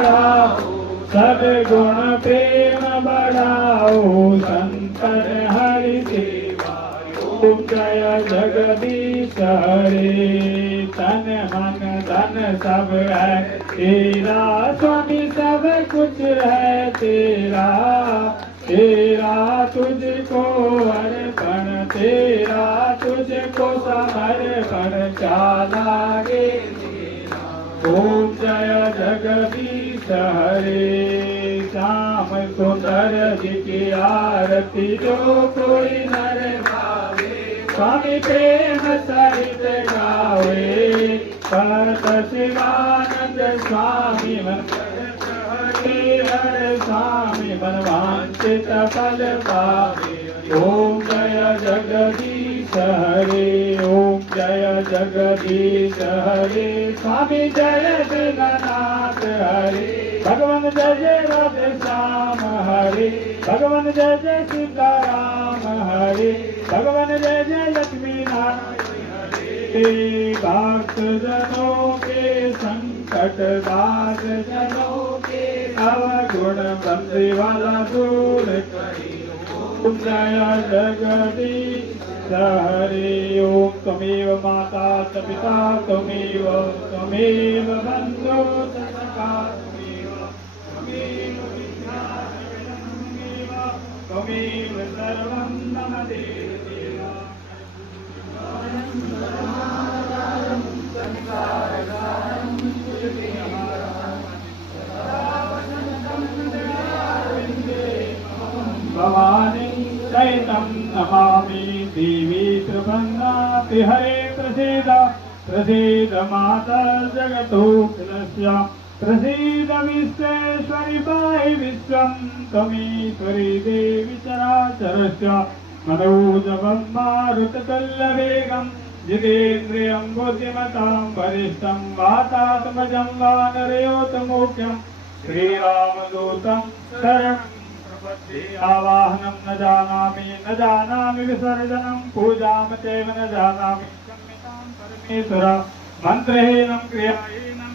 बढ़ाओ, सद्गुण प्रेम बढ़ाओ, संतन हरि सेवा। ओम जय जगदीश हरे। तन मन धन सब है तेरा स्वामी, सब कुछ है तेरा, तेरा तुझको अर्पण, तेरा तुझको समर्पण, क्या लागे तेरा। ओम जय जगदीश हरे। श्याम सुंदर जी की आरती जो कोई नर गावे, स्वामी प्रेम सहित गावे। भक्त शिवानंद स्वामी मन हरे, स्वामी मन वांछित फल पावे। ओम जय जगदीश हरे। ओम जय जगदीश हरे। स्वामी जय जगन्नाथ हरे। भगवान जय जय राधे श्याम हरे। भगवान जय जय सीताराम हरे। भगवान जय जय लक्ष्मी नारायण हरे। भक्त जनों के संकट, दास जनों के अवगुण, बंदी वाला दूर करी। ओम जय जगदीश हरे। ओम त्वमेव माता च पिता त्वमेव, त्वमेव बन्धुः च सखा त्वमेव, त्वमेव विद्या त्वमेव, त्वमेव सर्वं मम देव। भवानी चैतं नमामि देवी त्रिभंगाति हरे। प्रसीद प्रसीद माता जगतोऽखिलस्य, प्रसीद विश्वेश्वरि पाहि विश्वं, त्वमीश्वरी देवी चराचरस्य। मनोजवं मारुततुल्यवेगं, जितेन्द्रियं बुद्धिमतां वरिष्ठं, वातात्मजं वानरयोतमोख्यं, श्रीरामदूतं शरणं आवाहनं न जानामि, न जानामि विसर्जनं, पूजां चैव न जानामि। क्षम्यतां परमेश्वर। मन्त्रहीनं क्रियाहीनं